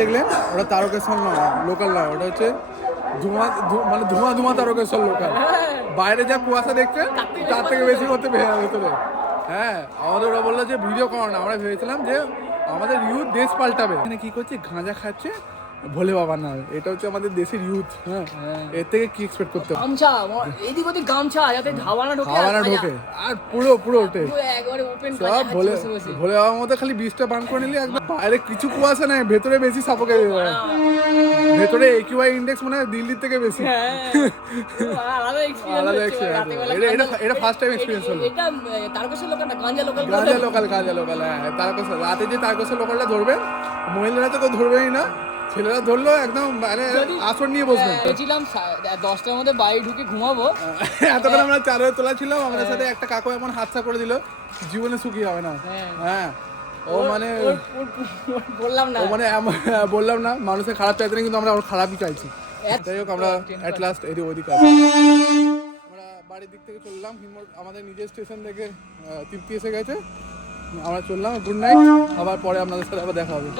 দেখলেন ওটা তারকেশ্বর নয়, লোকাল নয়, ওটা হচ্ছে মানে ধোঁয়া তারকেশ্বর লোকাল। বাইরে যা কুয়াশা দেখছে তার থেকে বেশি করতে ভেতরে। হ্যাঁ, আমাদের ওরা বললো যে ভিডিও করো না। আমরা ভেবেছিলাম যে আমাদের ইউথ দেশ পাল্টাবে। এখানে কি করছে, গাঁজা খাচ্ছে ভোলে বাবা না, এটা হচ্ছে আমাদের দেশের ইউথ। হ্যাঁ, এর থেকে কি এক্সপেক্ট করতে হবে? গামছা এদিক ওদিক গামছা যাতে হাওয়া না ঢোকে, আর পুরো ওঠে একবারে ওপেন সব ভোলে বাবার মধ্যে। খালি বীজটা বান করে নিলে একদম। বাইরে কিছু কুয়াশা নাই, ভেতরে বেশি সাপোকে। ভেতরে AQI ইন্ডেক্স মনে হয় দিল্লির থেকে বেশি। আলাদা এক্সপেরিয়েন্স। এটা ফার্স্ট টাইম এক্সপেরিয়েন্স হলো। এটা তারকেশ্বর লোকাল না, গাঞ্জা লোকাল। গাঁজা লোকাল। হ্যাঁ, তারকেশ্বর রাতে যে তারকেশ্বর লোকালটা ধরবেন, মহিলারা তো কেউ ধরবেই না, ছেলেরা ধরলো একদম মানে আসর নিয়ে বসবেন। গেছিলাম 10টার মধ্যে বাড়ি ঢুকে ঘুমাবো, এতক্ষণ আমরা চাদরে তোলা ছিলাম, আমাদের সাথে একটা কাকু এমন হাতছা করে দিল, জীবনে সুখী হবে না। হ্যাঁ, ও মানে বললাম না মানুষের খারাপ চাইতে না, কিন্তু আমরা ওর খারাপই চাইছি। যাই হোক, আমরা অ্যাট লাস্ট ওইদিকে আমরা বাড়ির দিক থেকে চললাম। আমাদের নিজের স্টেশন থেকে তৃপ্তি এসে গেছে, আমরা চললাম। গুড নাইট, আবার পরে আপনাদের সাথে আবার দেখা হবে।